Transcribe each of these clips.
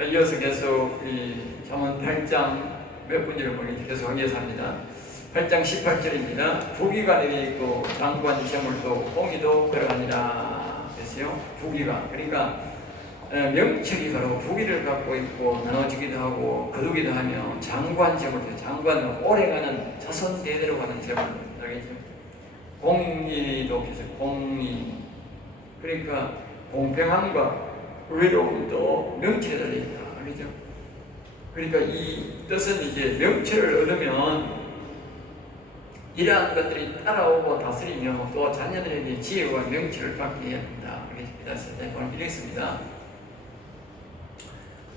이어서 계속 이 잠언 8장 몇 분지를 보니 계속 하기위해서 합니다. 8장 18절입니다. 부귀가 내게 있고 장관 재물도 공의도 들어가니라 됐어요. 부귀가 그러니까 명철이 바로 부귀를 갖고 있고 나눠주기도 하고 거두기도 하며 장관 재물도 장관은 오래가는 자손 대대로 가는 재물 알겠죠? 공의도 계속 공의 그러니까 공평함과 의로움도 명철에 달려있다. 알겠죠? 그러니까 이 뜻은 이제 명철을 얻으면 이러한 것들이 따라오고 다스리며 또 자녀들에게 지혜와 명철을 받게 해야 한다. 알겠습니다. 오늘 이랬습니다.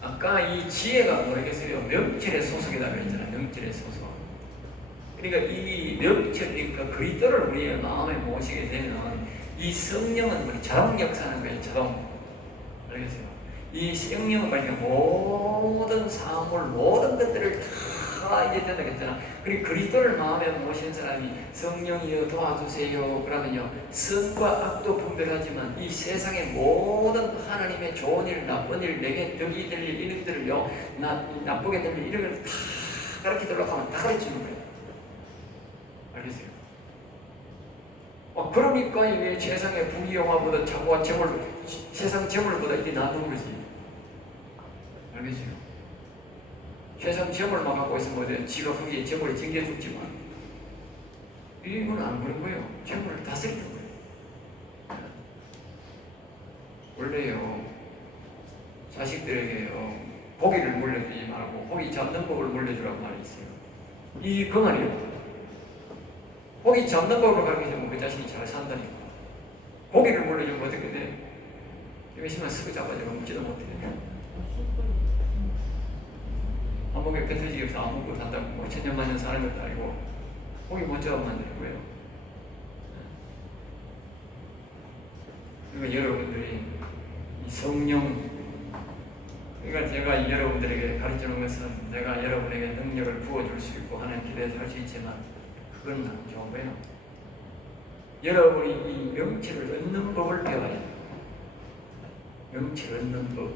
아까 이 지혜가 뭐겠어요? 명철의 소속이다 그랬잖아요. 명철의 소속. 그러니까 이 명철, 그러니까 그리스도를 우리의 마음에 모시게 되면 이 성령은 우리 자동 역사하는 거예요. 자동. 알겠어요? 이 성령은 말이야 모든 사물, 모든 것들을 다 이제 된다 했잖아. 그리고 그리스도를 마음에 모신 사람이 성령이여 도와주세요. 그러면요 선과 악도 분별하지만 이 세상의 모든 하나님의 좋은 일, 나쁜 일, 내게 덕이 될 일, 이런 것들을요 나쁘게 될 일, 이런 걸 다 가르치도록 하면 다 가르치는 거예요. 알겠어요? 그러니까 이게 세상의 부귀영화보다 자고와 재물, 세상 재물보다 이게 낫는 거지. 알겠어요? 세상 재물만 갖고 있으면 지가 거기에 재물이 쟁겨죽지만 이건 안 그런 거예요. 재물을 다스리는 거예요. 원래요 자식들에게요 고기를 물려주지 말고 고기 잡는 법을 물려주라고 말이 있어요. 이 그 말이에요. 고기 잡는 법을 가르쳐주면 그 자식이 잘 산다니까. 고기를 물려주면 어떻게 돼? 좀 있으면 쓱 잡아주고 먹지도 못해. 안 먹게 뱉어지게 해서 안 먹고 산다고 뭐 천년만년 사는 것도 아니고 고기 못 잡으면 안 되는 거예요. 그러니까 여러분들이 이 성령, 그러니까 제가 여러분들에게 가르치는 것은 내가 여러분에게 능력을 부어줄 수 있고 하는 기대에서 할 수 있지만 그건 안 좋은 거예요. 여러분이 이 명철을 얻는 법을 배워야 돼요. 명철을 얻는 법.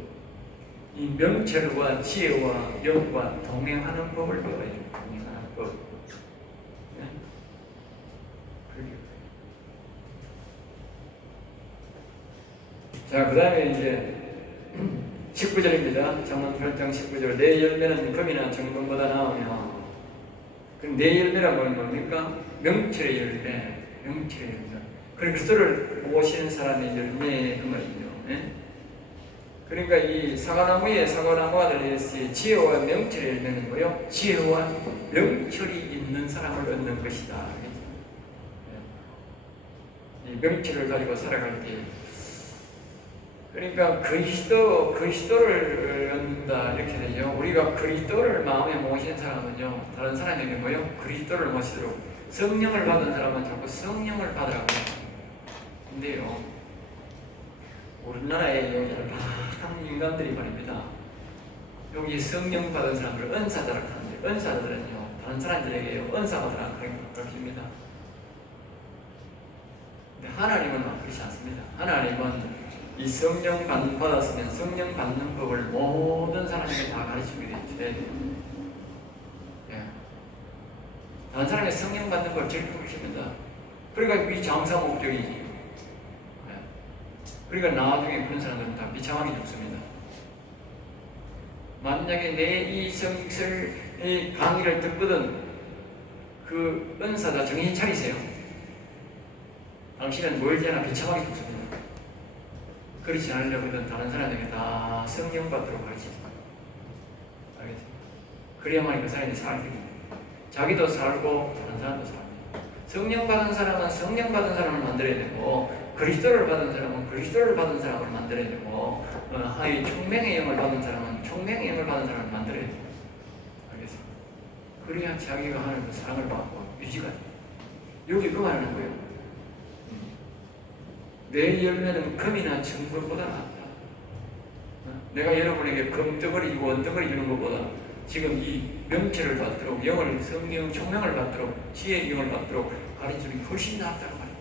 이 명철과 지혜와 영과 동행하는 법을 배워야 돼요. 동행하는 법. 네? 자, 그 다음에 이제 19절입니다. 잠언 8장 19절. 내 열매는 금이나 정금보다 나으며 그럼 내 열매란 건 뭡니까? 명철의 열매. 명철의 열매. 그리스도를 모시는 사람의 열매의 그 말이죠. 네? 그러니까 이 사과나무에 사과나무가 달려있을 지혜와 명철의 열매는 뭐요? 지혜와 명철이 있는 사람을 얻는 것이다. 이 명철을 가지고 살아갈 때 그러니까 그리스도를 얻는다 이렇게 되죠. 우리가 그리스도를 마음에 모신 사람은요 다른 사람에게 뭐요? 그리스도를 모시도록 성령을 받은 사람은 자꾸 성령을 받으라고 근데요 우리나라에 여기한 인간들이 말입니다. 여기 성령 받은 사람들 은사자라고 하는데 은사자들은요 다른 사람들에게 은사 받으라고 그럽니다. 근데 하나님은 그렇지 않습니다. 하나님은 이 성령 받았으면 성령 받는 법을 모든 사람에게 다 가르치게 돼요. 예. 다른 사람의 성령 받는 걸 제일 모르십니다. 그러니까 이 장사 목적이지. 예. 그러니까 나중에 그런 사람들은 다 비참하게 죽습니다. 만약에 내 이 성설의 강의를 듣거든 그 은사자 정신 차리세요. 당신은 멀지 않아 비참하게 죽습니다. 그렇지 않으려거든 다른 사람에게 다 성령 받도록 가르치십니다. 알겠습니까? 그래야만 그 사람이 살게 자기도 살고 다른 사람도 살고 성령 받은 사람은 성령 받은 사람을 만들어야 되고 그리스도를 받은 사람은 그리스도를 받은 사람을 만들어야 되고 하이 총명의 영을 받은 사람은 총명의 영을 받은 사람을 만들어야 돼요. 알겠습니까? 그래야 자기가 하는 그 사랑을 받고 유지가 돼요. 여기 그 말하는 거예요. 내 열매는 금이나 정금보다 낫다. 내가 여러분에게 금덩어리 주고 원덩어리 주는 것보다 지금 이 명철을 받도록 영을 성령 총명을 받도록 지혜의 영을 받도록 가르치는 게 훨씬 낫다고 말이에요.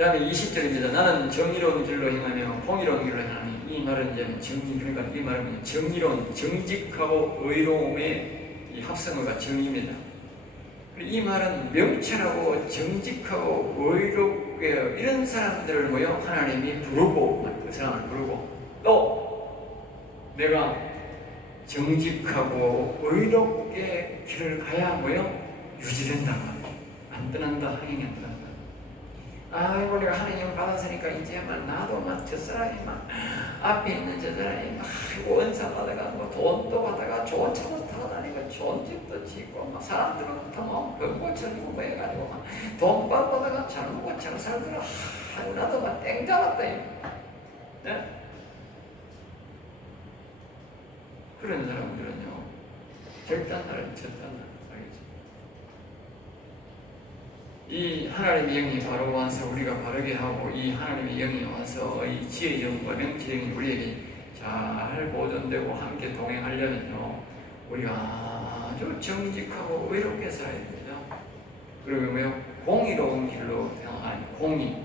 다음에 20절입니다. 나는 정의로운 길로 행하며 공의로운 길로 행하니. 이 말은 이제 그러니까 이 말은 정의로운, 정직하고 의로움의 이 합성어가 정의입니다. 이 말은 명철하고 정직하고 의롭게 이런 사람들을 모여 하나님이 부르고, 그 사람을 부르고, 또 내가 정직하고 의롭게 길을 가야 모여 유지된다. 안 떠난다. 하나님이 안 떠난다. 아이고 내가 하나님을 받았으니까 이제만 나도 막 저 사람이 막 앞에 있는 저 사람이 막 은사 받아가 뭐 돈도 받아가 좋은 차도 타고 다니고 좋은 집도 짓고 막 사람들은 뭐 병고쳐지고 뭐 해가지고 막 돈 받아가 잘 먹고 잘 살더라. 아이고 나도 막 땡 잡았다. 네? 그런 사람들은요 절단나를 절단나. 이 하나님의 영이 바로 와서 우리가 바르게 하고 이 하나님의 영이 와서 이 지혜의 영과 명철의 영이 우리에게 잘 보존되고 함께 동행하려면요 우리가 아주 정직하고 의롭게 살아야 됩니다. 그리고 뭐요? 공의로운 길로 아니 공의,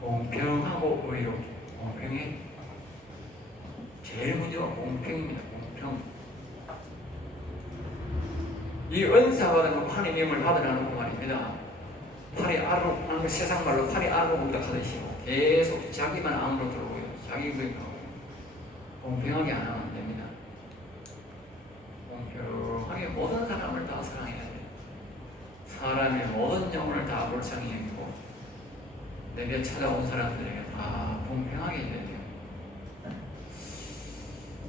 공평하고 의롭게. 공평해. 제일 문제가 공평입니다. 공평. 이 은사 받은 하나님의 영을 받으라는 그 말입니다. 팔이 안으로, 세상 말로 팔이 안으로 본다 하듯이 계속 자기만 안으로 들어오고요. 자기 그러니까 공평하게 안 하면 안 됩니다. 공평하게 모든 사람을 다 사랑해야 돼요. 사람의 모든 영혼을 다 불쌍히 여기고 내게 찾아온 사람들에게 다 공평하게 해야 돼요.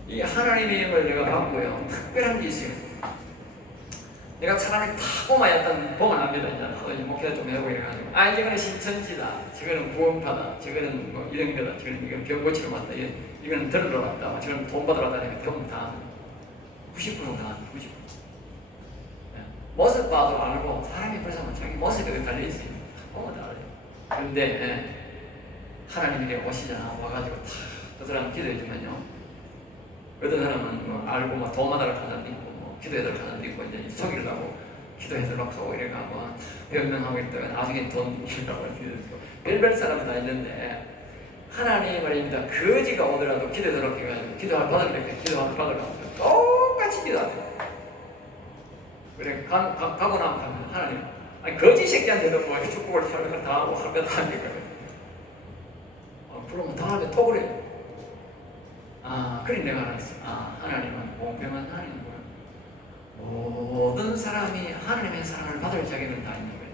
이 하나님의 영을 내가 받고요. 특별한 게 있어요. 내가 사람이 다 보면 합니다. 이제 목회도 좀 해보고 이래가지고 이거는 신천지다, 저거는 구원파다, 저거는 뭐 이런 거다, 저거는 병 고치러 왔다, 이거는 들으러 왔다, 저거는 돈 받으러 왔다. 전부 다 90%가 90%. 모습 봐도 알고 사람이 벌써 자기 모습에 달려있어요. 보면 다 알아요. 그런데 하나님에게 오시잖아. 와가지고 다 그 사람 기도해주면요. 어떤 사람은 뭐 알고 막 돈 받으러 가는 사람도 있고 기도해달라고 하는 사람도 있고 이제 속이려고 기도해달라고 하고 이래가고 변명하고 있다가 나중에 돈 주려고 기도해주고 별별 사람이 다 있는데 하나님 말입니다. 거지가 오더라도 기도해달라고 해가지고 기도할 받으려고 기도할 받으려고 똑같이 기도하세요. 그래 가고 나면 하나님 거지 새끼한테도 뭐 축복을 하려고 다 하고 하면 다 하니까 그러면 다음에 또 그래. 그래 내가 알았어. 하나님은 공평한 하나님이구나. 모든 사람이 하나님의 사랑을 받을 자격은 다 있는 거예요.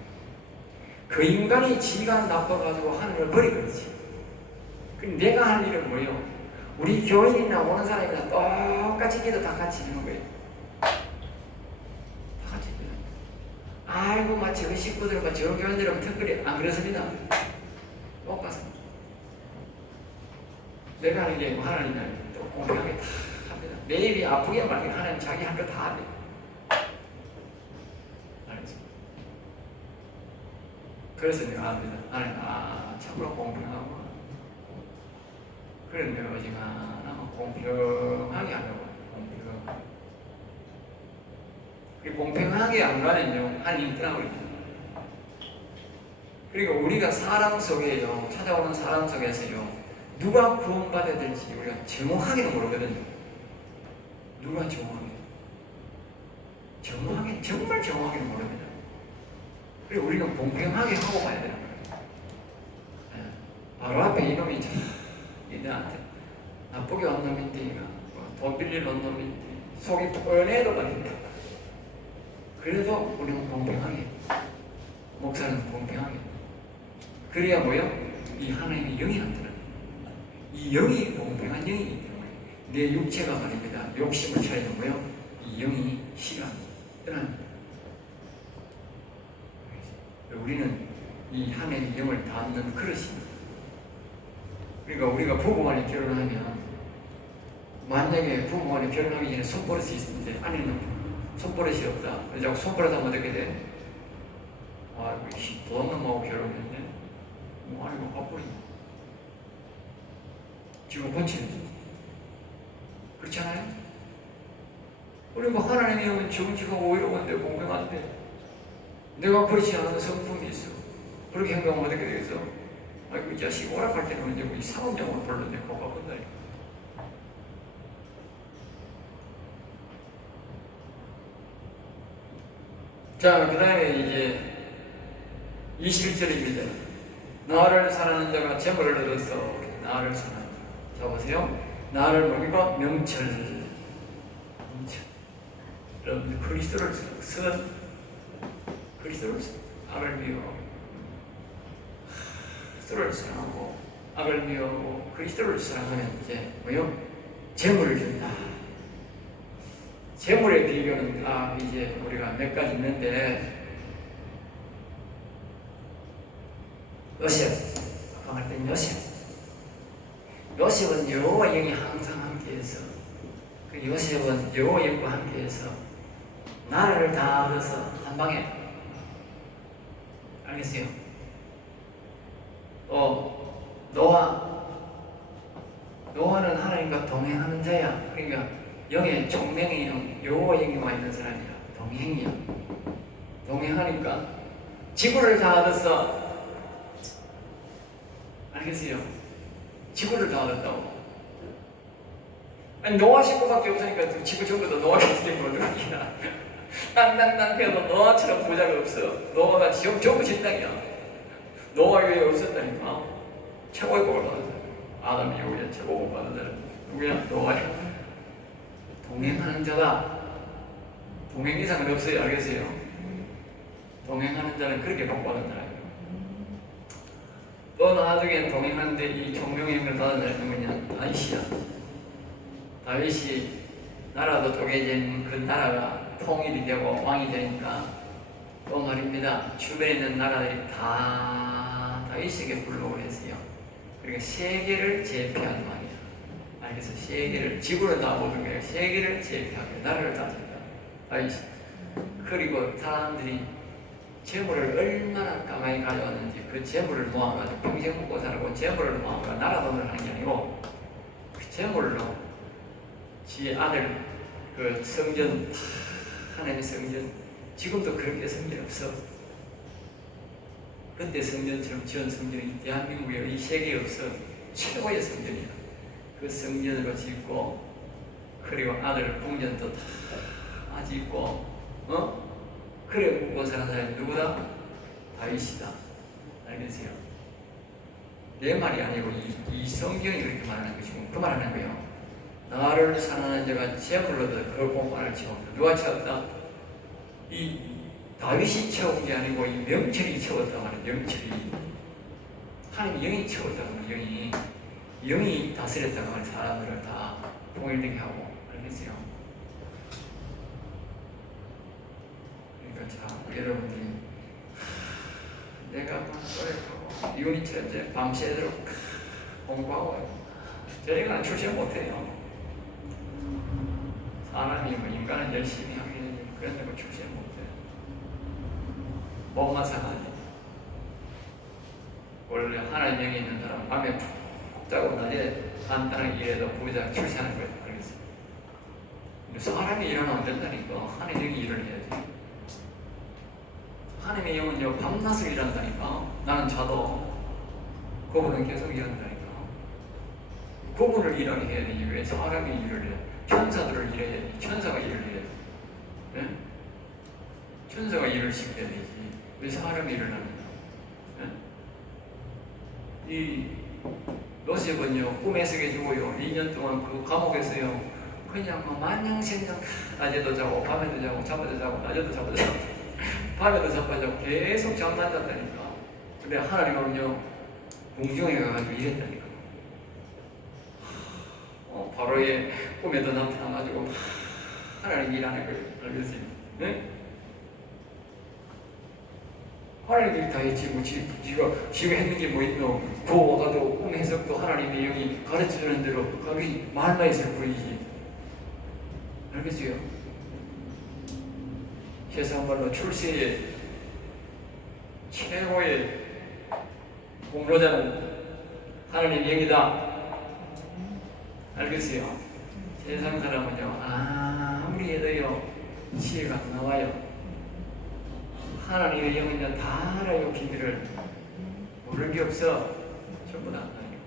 그 인간이 지가 나빠가지고 하나님을 버리겠지. 그럼 내가 할 일은 뭐예요? 우리 교인이나 오는 사람이나 똑같이 기도 다 같이 하는 거예요. 다 같이 기도. 아이고 마치 그 식구들은 저 교인들은 특별히 안 그렇습니다. 똑같습니다. 내가 하는 게 하나님을 또 공평하게 다 합니다. 내 입이 아프게 말하면 하나님 자기 한 거 다 합니다. 알겠죠? 그래서 내가 합니다. 하나님 참으로 공평하고 그런 내가 어지간하면 공평하게 하려고 공평. 공평하게 안 가면요 하나님이 떠나버립니다. 그리고 우리가 사람 속에요 찾아오는 사람 속에서요 누가 구원받아야 될지 우리가 정확하게는 모르거든요. 누가 정확하게 정말 정확하게는 모릅니다. 그리고 우리는 공평하게 하고 가야 되는 거예요. 바로 앞에 이놈이 이들한테 나쁘게 온 놈인데 돈 빌릴 온 놈인데 속이 뻔해도 말입니다. 그래도 우리는 공평하게 목사는 공평하게 그래야 뭐요? 이 하나님의 영이 나타나요. 이 영이 공평한 영이기 때문에 내 육체가 말입니다. 욕심을 차리는 거요. 이 영이 떠납니다. 우리는 이 하나님의 영을 닿는 그릇입니다. 그러니까 우리가 부부간에 결혼하면 만약에 부부간에 결혼하기 전에 손버릇이 있는데 아내는 손버릇이 없다. 그래서 손버릇 하면 어떻게 돼? 돈 놈하고 결혼했네. 아이고 바쁘니. 지금 번치는 그렇잖아요? 우리 하나님의 영은 정직하고 의로운데 공평한데 내가 그렇지 않은 성품이 있어. 그렇게 행동하면 어떻게 되겠어? 아이고 이 자식 오락할 때는 이제 이상한 영혼 불렀네. 그거 본다. 자, 그 다음에 이제 21절입니다. 나를 사랑하는 자가 재물을 얻어서 나를 사랑하는 자. 자 보세요. 나를 뭡니까? 명철. 여러분 그리스도를 쓴 그리스도를 악을 미워하고 그리스도를 사랑하고 악을 미워하고 그리스도를 사랑하면 이제 뭐요? 재물을 준다. 재물의 비교는 이제 우리가 몇 가지 있는데 요셉, 아까 말했던 요셉은 여호와 영이 항상 함께해서 그 요셉은 여호와 영과 함께해서 나라를 다 얻어서 한 방에 알겠어요? 노아는 하나님과 동행하는 자야. 그러니까 영의 총명의 영, 여호와 영이 와 있는 사람이야. 동행이야. 동행하니까 지구를 다 얻었어. 알겠어요? 지구를 다 얻었다고. 아니 노아 식구밖에 없으니까 지구 전부 다 노아 식구밖에 못 얻으니까 땅땅땅 해도 노아처럼 부자가 없어. 노아가 전부 신당이야. 노아 외에 없었다니까. 최고의 복을 받았어. 아담 이후에 최고 복 받은 사람 누구야? 노아야. 동행하는 자다. 동행 이상은 없어요. 알겠어요? 동행하는 자는 그렇게 복 받은 사람이에요. 또 나중에 동행하는데 이 총명의 힘을 받은 사람이 누구냐? 다윗이야. 다윗이 나라도 쪼개진 그 나라가 통일이 되고 왕이 되니까 또 말입니다. 주변에 있는 나라들이 다 다윗에게 불러오게 했어요. 그러니까 세계를 제패한 왕이야. 알겠어? 세계를, 지구를 다 모든 거예요. 세계를 제패하게, 나라를 다진다. 다윗이. 그리고 사람들이 재물을 얼마나 가만히 가져왔는지 그 재물을 모아가지고 평생 먹고 살고 재물을 모아가 나라 돈을 하는 게 아니고 그 재물로 지 아들 그 성전 하나님의 성전 지금도 그렇게 성전 없어. 그때 성전처럼 지은 성전이 대한민국에 이 세계에 없어. 최고의 성전이야. 그 성전으로 짓고 그리고 아들 궁전도 다 짓고 그래 묵고 사는 사람이 누구다? 다윗이다. 알겠어요? 내 말이 아니고 이 성경이 그렇게 말하는 것이고 그 말하는 거예요. 나를 사랑하는 자가 재물로 그 공간을 채웠다. 누가 채웠다? 이 다윗이 채운 게 아니고 이 명철이 채웠단 말이에요. 명철이. 하나님 영이 채웠다고 말이에요. 영이 다스렸다고 말이에요. 사람들을 다 통일되게 하고. 알겠어요? 그러니까 자, 여러분들이 내가 노력하고 이혼이처럼 이제 밤새도록 공부하고 저희가 출신 못해요. 사람이 뭐 인간은 열심히 하게 되는데 그런데 뭐 출신 못해. 몸만 상하지. 원래 하나님 영이 있는 사람 밤에 푹 자고 낮에 간단하게 일해도 부자 출세하는 거예요. 그래서 사람이 일어나면 안 된다니까. 하나님 영이 일을 해야지. 하나님의 영은요 밤낮을 일한다니까. 나는 자도 그분은 계속 일한다니까. 그분을 일하게 해야 되지. 왜 사람이 일을 해? 천사들을 일해야지. 천사가 일을 해야지. 네? 천사가 일을 시켜야 되지. 왜 사람이 일을 하느냐? 네? 이 요셉은요 꿈에서 죽어요. 2년 동안 그 감옥에서요 그냥 뭐 만냥생장 낮에도 자고 밤에도 자고 잠에도 자고 낮에도 자고 밤에도 자고 계속 잠만 잤다니까. 근데 하나님은요 궁중에 가가지고 일했다니까. 바로의 꿈에도 나타나가지고 하나님 일하는 걸 알겠어요. 네? 하나님이 다 했지 뭐 지가 했는 게 뭐 있노? 와가지고 꿈 해석도 하나님의 영이 가르쳐주는 대로 거기 말만 있을 뿐이지. 알겠어요? 세상말로 출세의 최고의 공로자는 하나님의 영이다. 알겠어요? 세상 사람은요 아무리 해도요 지혜가 안 나와요. 하나님의 영은요 다 알아요. 비밀을 모르는 게 없어. 전부 다 한다니까.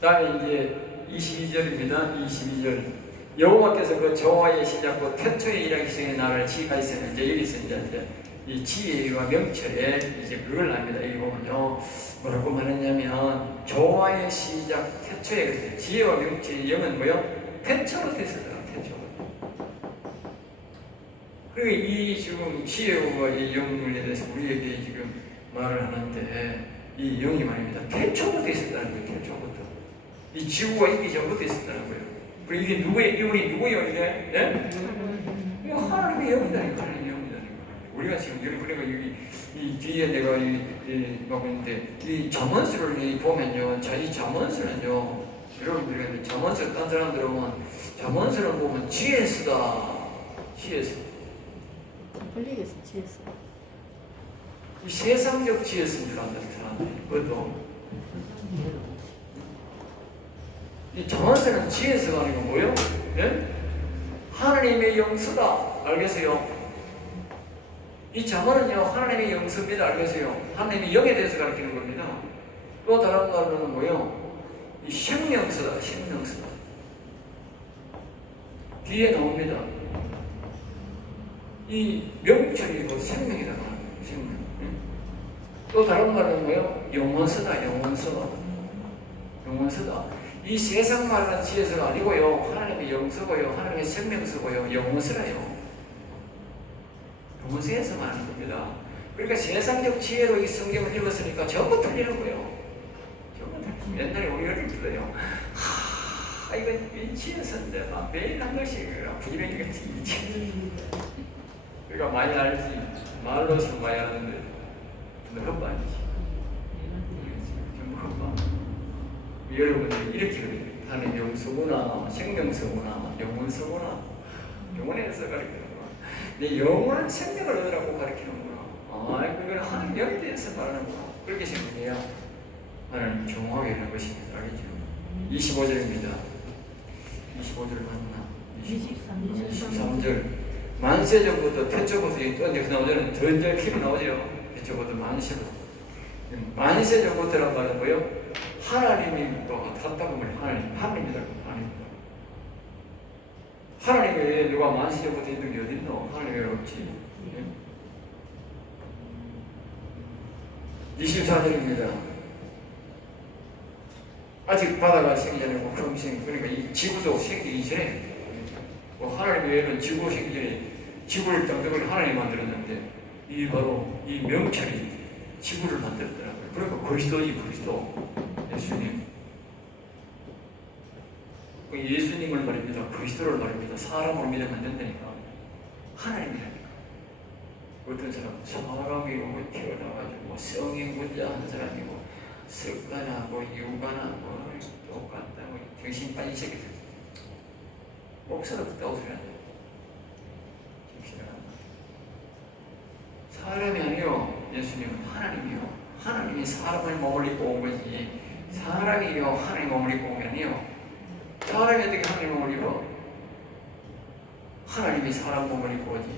다음에 이제 22절입니다. 22절. 여호와께서 그 저와의 시작과 태초에 일하시는 나를 지휘하시는 이제 여기서 이제 이 지혜와 명철에 이제 그걸 합니다. 여기 보면요. 뭐라고 말했냐면 저와의 시작 태초에 그랬어요. 지혜와 명철의 영은 뭐요? 태초로 됐어요. 태초로. 그리고 이 지금 지혜와 이 영에 대해서 우리에게 지금 말을 하는데 이 영이 말입니다. 태초부터 있었다는 거예요. 태초부터. 이 지구가 있기 전부터 있었다는 거예요. 그리고 이게 누구의 영이 누구의 영이래? 예? 이거 하나님의 영이다니까. 하나님의 영이다니까. 우리가 지금 그러니까 여기 이 뒤에 내가 막 있는데 이 잠언수를 보면요, 이 잠언수는요, 여러분들이 잠언수 딴 사람들 보면 잠언수를 보면 지혜수다, 지혜수. 걸리겠어, 지혜수. 이 세상적 지혜수인 줄 안다는 사람들이 그것도. 이 잠언수는 지혜수가 아니고 뭐요? 예? 하나님의 영수다. 알겠어요? 이 잠언은요, 하나님의 영수입니다. 알겠어요? 하나님의 영에 대해서 가르치는 겁니다. 또 다른 말로는 뭐요? 이 생명수다. 생명수다. 뒤에 나옵니다. 이 명철이 곧 생명이다. 생명. 또 다른 말로는 뭐요? 영원수다. 영원수. 영원수다. 이 세상 말하는 지혜수가 아니고요. 하나님의 영수고요. 하나님의 생명수고요. 영원수라요. 영원수에서 말하는 겁니다. 그러니까 세상적 지혜로 이 성경을 읽었으니까 전부 틀리는 거예요. 전부 틀리는. 옛날에 우리 어릴 때요. 이건 지혜서인데 매일 한 번씩 부지런히같이 그러니까 많이 알지. 말로서 많이 하는데 근데 헛반이지. 전부 헛반. 여러분들이 이렇게 그래요. 하나님 영수구나, 생명수구나, 영원수구나. 영원에서 가르치는구나. 내 영원한 생명을 얻으라고 가르치는구나. 그건 하나님 영에 대해서 말하는구나. 그렇게 생각해야 하나님 정확하게 하는 것입니다. 알겠죠? 25절입니다. 25절 맞나? 23절. 만세 전부터 태초부터 또 이제 나오잖아요. 전절 키로 나오죠. 태초부터 만세부터. 만세 전부터란 말은 뭐예요? 하나님이 또 탔다고 말해요. 하나님이다. 하나님이 왜 누가 만세 전부터 있는 게 어딨노? 하나님이 왜 없지? 24절입니다. 아직 바다가 생기지 않고 평생, 그러니까 이 지구도 생기기 전에 하나님 외에는 지구가 생기기 전에 지구를 땅덩어리 하나님이 만들었는데 이 바로 이 명철이 지구를 만들었더라고요. 그러니까 그리스도지 그리스도. 예수님. 예수님을 말입니다. 그리스도를 말입니다. 사람으로 믿으면 안 된다니까. 하나님이라니까. 어떤 사람 사람이고 태어나가지고 성인군자 한 사람이고 석가나고 유가나고 똑같다고 정신 빠진 새끼들. 목사도 그따고 소리 하죠. 사람이 아니요. 예수님은 하나님이요. 하나님이 사람을 몸을 입고 온 거지. 사람이요. 하나님 몸을 입고 온 게 아니요. 사람이 어떻게 하나님 몸을 입어? 하나님이 사람 몸을 입고 오지.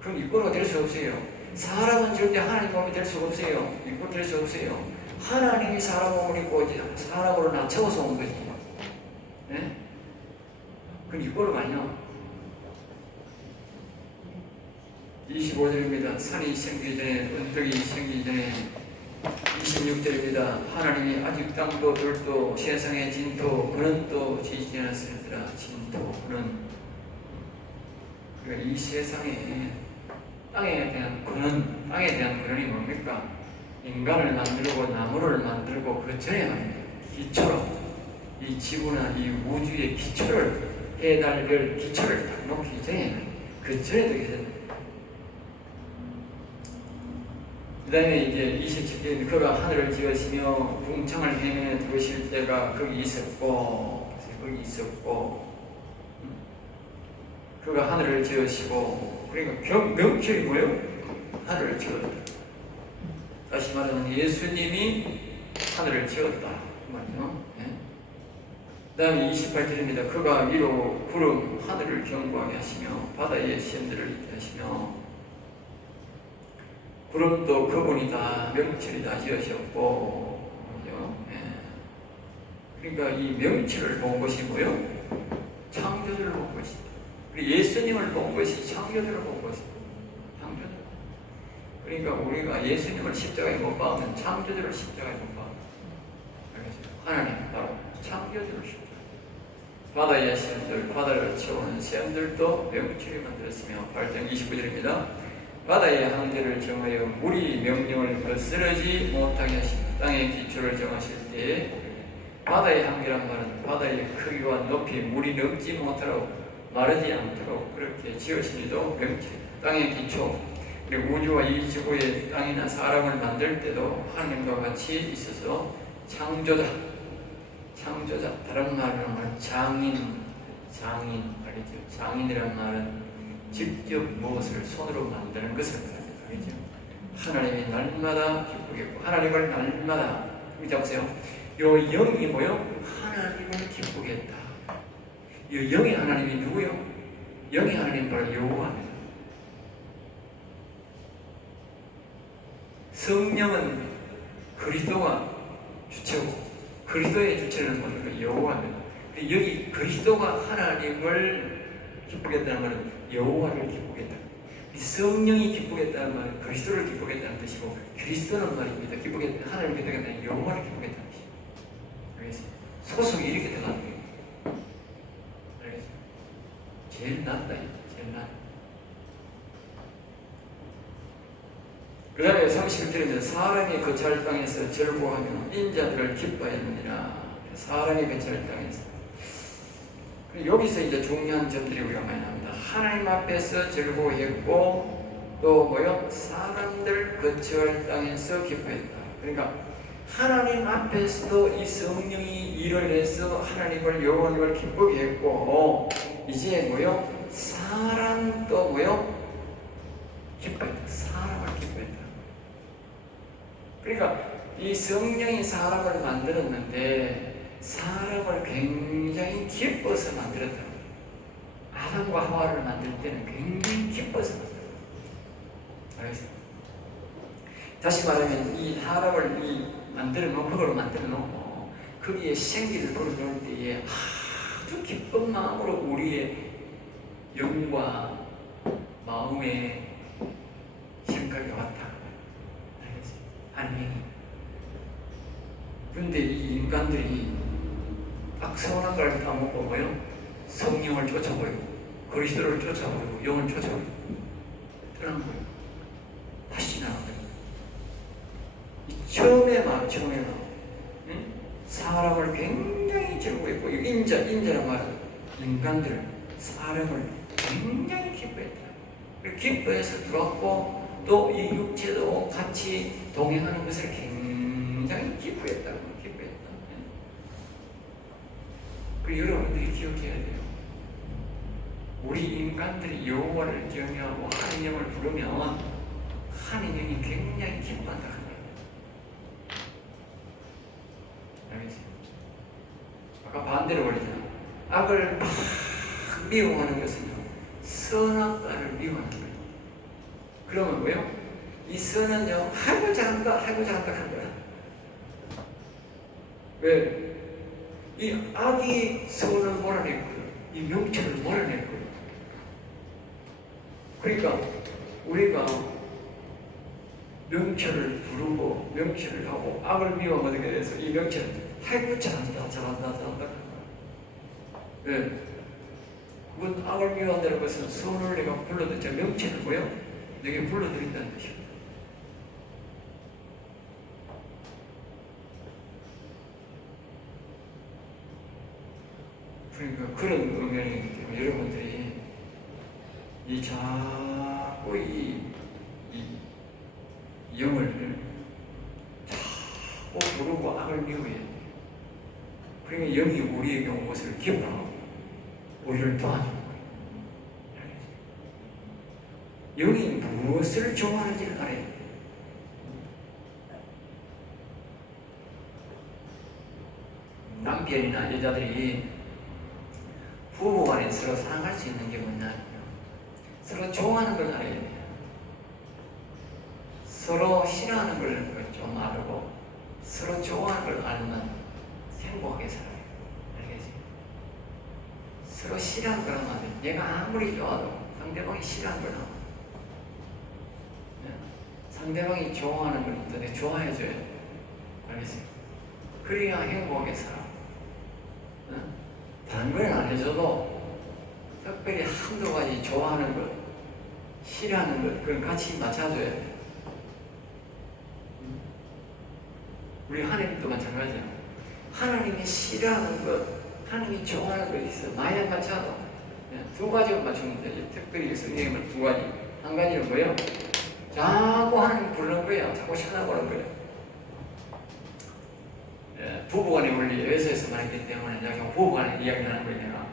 그럼 이꼴로 될 수 없어요. 사람은 절대 하나님 몸이 될 수 없어요. 이꼴 될 수 없어요. 하나님이 사람 몸을 입고 오지. 사람으로 낮춰서 온 거지. 네? 그럼 이꼴로 아니야. 25절입니다. 산이 생기기 전에, 언덕이 생기기 전에. 26절입니다. 하나님이 아직 땅도 들도 세상의 진토 그는 또 지지 않았으리라. 진토 그는. 그러니까 이 세상에 땅에 대한 근원이 뭡니까? 인간을 만들고 나무를 만들고 그 전에 말입니다. 기초로 이 지구나 이 우주의 기초를 해달별 기초를 딱 놓기 전에 그 전에도 있어요. 그 다음에 이제 27절 그가 하늘을 지으시며 궁창을 헤매 두실 때가 거기 있었고 그가 하늘을 지으시고 그러니까 명철이 뭐예요? 하늘을 지었다. 다시 말하면 예수님이 하늘을 지었다 그 말이죠. 네? 그 다음에 28절입니다. 그가 위로 구름 하늘을 견고하게 하시며 바다의 시험들을 있게 하시며 구름도 그분이 다 명철이 다 지으셨고 그죠? 그러니까 이 명철을 본 것이 뭐요? 창조주를 본 것이. 우리 예수님을 본 것이 창조주를 본 것이. 창조주. 그러니까 우리가 예수님을 십자가에 못 박으면 창조주를 십자가에 못 박아. 하나님 바로 창조주를 십자가. 바다의 시험들, 바다를 채우는 시험들도 명철이 만들었으며 8장 29절입니다. 바다의 한계를 정하여 물이 명령을 거스르지 못하게 하시며 땅의 기초를 정하실 때에 바다의 한계란 말은 바다의 크기와 높이 물이 넘지 못하도록 마르지 않도록 그렇게 지으시니도 명철. 땅의 기초, 그리고 우주와 이 지구의 땅이나 사람을 만들 때도 하나님과 같이 있어서 창조자, 다른 말로 하면 장인 알겠죠? 장인이란 말은 직접 무엇을 손으로 만드는 것을 말하죠. 하나님이 날마다 기쁘겠고 하나님을 날마다 보세요. 요 영이 뭐요? 하나님을 기쁘게 했다. 이 영의 하나님이 누구요? 영의 하나님 바로 여호와입니다. 성령은 그리스도가 주체고 그리스도의 주체는 뭐냐면 여호와입니다. 여기 그리스도가 하나님을 기쁘겠다는 말은 여호와를 기쁘겠다. 성령이 기쁘겠다는 말은 그리스도를 기쁘겠다는 뜻이고 그리스도는 말입니다. 기쁘겠다. 하나님을 기쁘겠다는 여호와를 기쁘겠다는 뜻이에요. 알겠어요? 소속이 이렇게 들어가는 거예요. 알겠어요? 제일 낫다. 제일 낫다. 그 다음에 31절입니다. 사람이 거처할 땅에서 절구하며 인자들을 기뻐했느니라. 사람이 거처할 땅에서. 여기서 이제 중요한 점들이 우리가 많이 나옵니다. 하나님 앞에서 절구했고 또 뭐요? 사람들 거처할 땅에서 기뻐했다. 그러니까 하나님 앞에서도 이 성령이 일을 해서 하나님을 여호와를 기쁘게 했고 이제 뭐요? 사람도 뭐요? 기뻐했다. 사람을 기뻐했다. 그러니까 이 성령이 사람을 만들었는데 사람을 굉장히 기뻐서 만들었다. 아담과 하와를 만들 때는 굉장히 기뻐서 만들었다. 알겠어요? 다시 말하면 이 사람을 만들어 놓고 거기에 생기를 불어넣을 때에 아주 기쁜 마음으로 우리의 영과 마음에 생각이 왔다. 알겠어요? 아니. 그런데 이 인간들이 악성한 걸 따먹고 뭐요? 성령을 쫓아버리고 그리스도를 쫓아버리고 영을 쫓아버리고 떠난 거예요. 다시 나온 거예요. 처음에 응? 사람을 굉장히 즐거워했고 인자란 말은 인간들 사람을 굉장히 기뻐했다. 기뻐해서 들어왔고 또 이 육체도 같이 동행하는 것을 굉장히 기뻐했다. 그리고 여러분들이 기억해야 돼요. 우리 인간들이 여호와를 경외하고 하나님을 부르면 하나님이 굉장히 기뻐한다. 알겠어요? 아까 반대로 그러잖아. 악을 막 미워하는 것은 선악과를 미워하는 거예요. 그러면 뭐요? 이 선은요, 아이고 잘한다 하는 거야. 왜? 이 악이 선을 몰아낼 거예요. 이 명철을 몰아낼 거예요. 그러니까 우리가 명철을 부르고 명철을 하고 악을 미워하게 돼서 이 명철 아이고 잘한다. 왜? 그건 악을 미워한다는 것은 선을 내가 불러도 저 명철을 뭐요? 내게 불러드린다는 뜻이에요. 그러니까 그런 의미이기 때문에 여러분들이 자꾸 이 영을 자꾸 부르고 악을 미워해야 돼요. 그러니까 영이 우리에게 온 것을 기뻐하고 우리를 도와주는 거예요. 영이 무엇을 좋아하는지를 알아야 돼요. 남편이나 여자들이 부부간에 서로 사랑할 수 있는 게 뭐냐면 서로 좋아하는 걸 알아야 돼요. 서로 싫어하는 걸 좀 알고 서로 좋아하는 걸 알면 행복하게 살아요. 알겠지? 서로 싫어하는 걸 하면 안 돼. 얘가 아무리 좋아도 상대방이 싫어하는 걸 하면 상대방이 좋아하는 걸 되게 좋아해줘야 돼. 알겠지? 그래야 행복하게 살아. 다른 걸 안 해줘도 특별히 한두 가지 좋아하는 것, 싫어하는 것, 그걸 같이 맞춰줘야 돼. 우리 하나님도 마찬가지야. 하나님이 싫어하는 것, 하나님이 좋아하는 것 있어. 많이 안 맞춰도 두 가지만 맞추면 돼. 특별히 성경에는 두 가지. 한 가지는 뭐예요? 자꾸 하나님 부르는 거예요. 자꾸 찾아보는 거예요. 부부간의 원리, 에베소에서 말했기 때문에 내가 부부간의 이야기를 하는 거니까.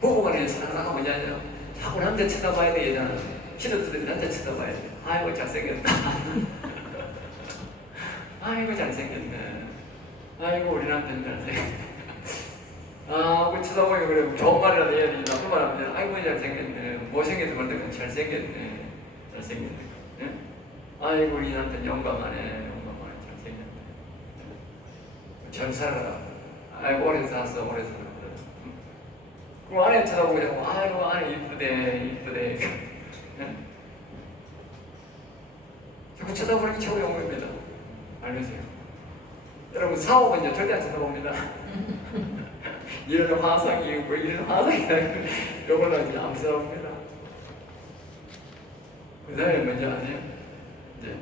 부부간의 사랑하가 뭐냐면 자꾸 남자 쳐다봐야 돼. 여자는 시도들이 남자 쳐다봐야 돼. 아이고 잘생겼다. 아이고 잘생겼네. 아이고 우리 남편 잘생겼네. 그 쳐다보기 그래. 좋은 말이라도 해야 되지. 나쁜 말 하면 아이고 잘생겼네. 못생겨도 말든 잘생겼네. 잘생겼네. 네? 아이고 우리 남편 영감하네. 잘 살아라. 아이고 오래 살았어. 오래 살았어. 그럼 아내 쳐다보고 아이고 아내 이쁘대 이쁘대. 자꾸 쳐다보는 게 최고 용어입니다. 알겠어요? 여러분 사업은요 절대 안 쳐다봅니다. 이런 화상이 있고 이런 화상이 요거는 이제 안 쳐다봅니다. 그 사람이 뭔지 아세요? 이제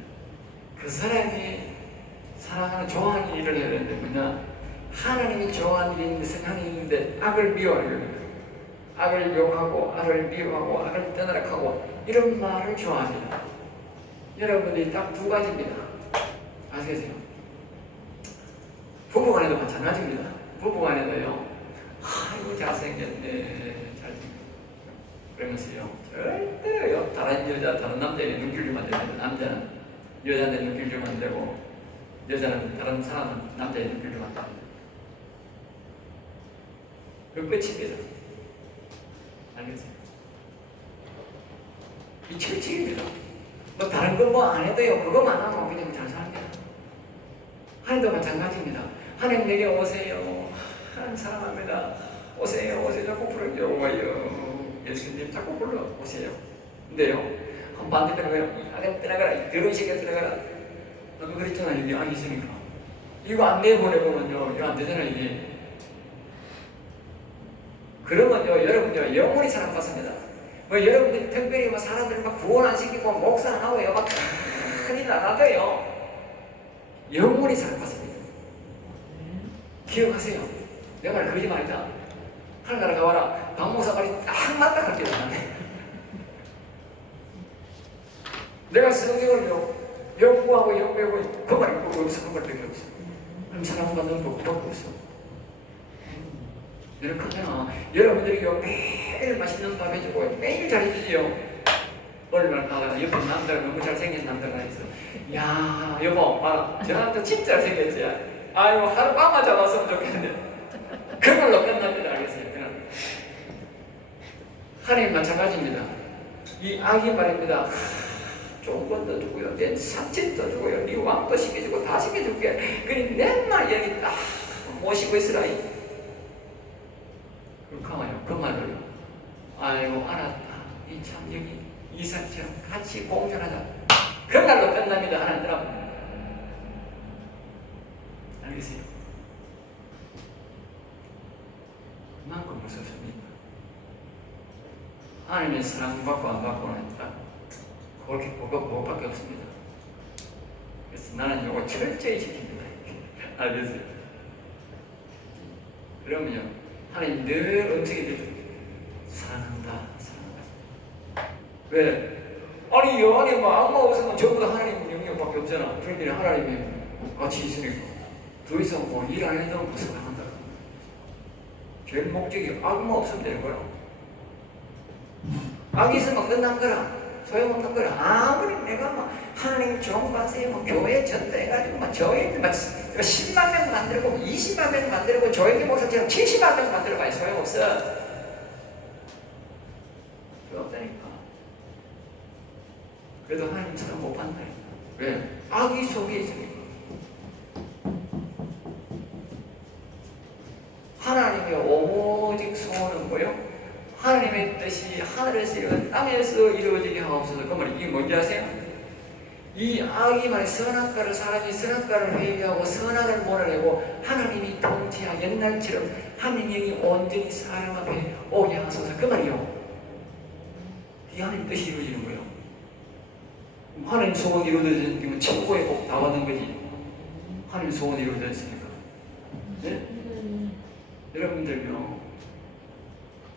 그 사람이 사랑하는 좋아하는 일을 해야 되는데 뭐냐? 하나님이 좋아하는 일이 있는데 생각이 있는데 악을 미워해요. 악을 욕하고 악을 미워하고 악을 떠나락하고 이런 말을 좋아합니다. 여러분들이 딱 두 가지입니다. 아시겠어요? 부부간에도 마찬가지입니다. 부부간에도요. 아이고 잘생겼네. 그러면서요. 절대로요. 다른 여자, 다른 남자에게 눈길 주면 안 됩니다. 남자는 여자한테 눈길 주면 안 되고 여자는 다른 사람은 남자의 눈길 주면 안 됩니다. 그 끝입니다. 알겠어요? 이 철칙입니다. 뭐 다른 거 뭐 안 해도요. 그거만 하면 그냥 잘 삽니다. 하나님도 마찬가지입니다. 하나님 내게 오세요. 하나님 사랑합니다. 오세요. 오세요. 자꾸 불러요. 예수님 자꾸 불러 오세요. 근데요. 한 반대편에 가요. 악을 떠나가라. 더러운 새끼 떠나가라. 나도 그랬잖아. 이게 악이 있으니까. 이거 안 내보내보면요. 이거 안 되잖아 이게. 그러면요. 여러분요. 영원히 사랑받습니다. 뭐 여러분들이 특별히 뭐 사람들 막 구원 안 시키고 목사 안 하고요. 막 큰일 안 하고요. 영원히 사랑받습니다. 기억하세요. 내 말 거짓말이다. 하늘나라 가봐라. 박목사 말이 딱 맞다 할 때도 나네. 내가 성경을요. 연구하고 연구하고 그 말이 꼭 없어. 그 말밖에 없어. 그럼 사랑받는 법밖에 없어. 이렇게 하면 여러분들이요. 매일 맛있는 밥 해주고 매일 잘해주지요. 얼마나 가다가 옆에 남자가 너무 잘생긴 남자가 있어. 야 여보 봐라. 저한테 진짜 잘생겼지. 아이고 하룻밤만 잡았으면 좋겠는데. 그걸로 끝납니다. 알겠어요? 그냥 하나님 마찬가지입니다. 이 악이 말입니다. 좋은 것도 주고요, 내 삼촌도 주고요, 네 왕도 시켜주고 다 시켜줄게. 그니 맨날 여기 딱 모시고 있으라. 그렇게 하면요, 그 말을 아이고 알았다. 이 참 여기 이삭처럼 같이 공존하자. 그날로 끝납니다. 하나님들은. 알겠어요? 그만큼 무섭습니다. 하나님의 사랑받고 안 받고는 딱 그렇게 그것밖에 없습니다. 그래서 나는 이거 철저히 지킵니다. 알겠어요? 그러면요, 하나님 늘 음성이 들려. 사랑한다, 사랑한다. 왜? 아니 요 안에 뭐 악마 없으면 전부 다 하나님 영역밖에 없잖아. 그러니까 하나님이 같이 있으니까 더 이상 뭐 일 안 해도 뭐 사랑한다. 제일 목적이 악마 없으면 되는 거야. 악이 있으면 끝난 거라. 소용없는 거야. 아무리 내가 막 하나님 좋은 거 하세요. 뭐 교회 전도해가지고 막 교회 막 10만 명 만들고 20만 명 만들고 조영기 목사처럼 70만 명 만들어봐야 소용없어. 소용없다니까. 그래도 하나님 저는 못 받나요? 왜? 악이 속에 있으니까. 하나님의 오직 소원은 뭐요? 하나님의 뜻이 하늘에서 이루어진 땅에서 이루어지게 하옵소서. 그 말이 이게 뭔지 아세요? 이 악이 말해 선악과를 사람이 선악과를 회개하고 선악을 몰아내고 하나님이 통치하 옛날처럼 하나님이 온전히 사람 앞에 오게 하소서. 그 말이요. 이 하나님 뜻이 이루어지는 거예요. 하나님 소원이 이루어지는 천국에 꼭 나가는 거지. 하나님 소원이 이루어졌으니까. 네? 여러분들요,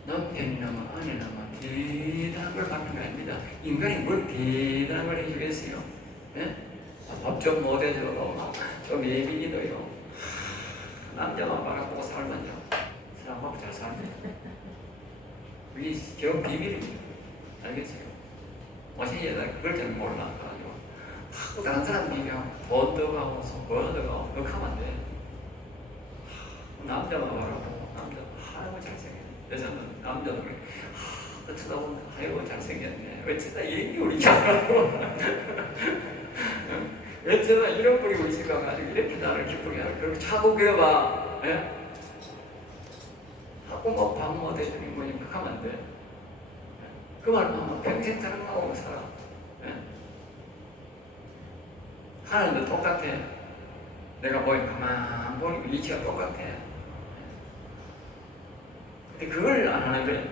남편이나마 아내나마 대단한 걸 받는 거 아닙니다. 인간이 뭘 대단한 걸 해주겠어요? 예? 밥 좀 못해줘도 좀 예민이도요. 남자만 바라보고 살면요, 사람하고 잘 살면 그게 겨우 비밀입니다. 알겠어요? 어제 여자 그걸 잘 몰라가지고 자꾸 다른 사람 비교하고 돈도 가고 벌도 가고 그렇게 하면 안 돼. 남자만 바라보고 남자 아이고 잘생겼네. 여자는 남자도 그래. 너 쳐다보면 아이고 잘생겼네. 어쩌다 얘기 우리 잘하고 어쩌다 이런 꼴이 우리 집 가가지고 이렇게 나를 기쁘게 하고 그렇게 자꾸 그려봐. 예? 하고 뭐 밥 못해주니 뭐니 그렇게 하면 안 돼. 그 말만 평생 다른 거하고 살아. 예? 하나님도 똑같아. 내가 보니 가만 보니 이치가 똑같아. 근데 그걸 안 하는 거예요.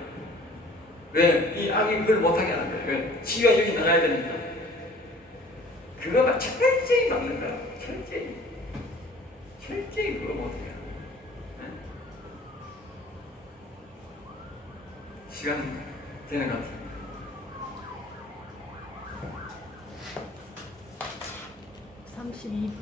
왜? 이 악이 그걸 못하게 하는 거예요. 왜? 지가 여기 나가야 되니까. 그거가 철저히 막는 거야. 철저히. 철저히 그거 못하게 하는 거야. 시간 되는 것 같아요. 32분.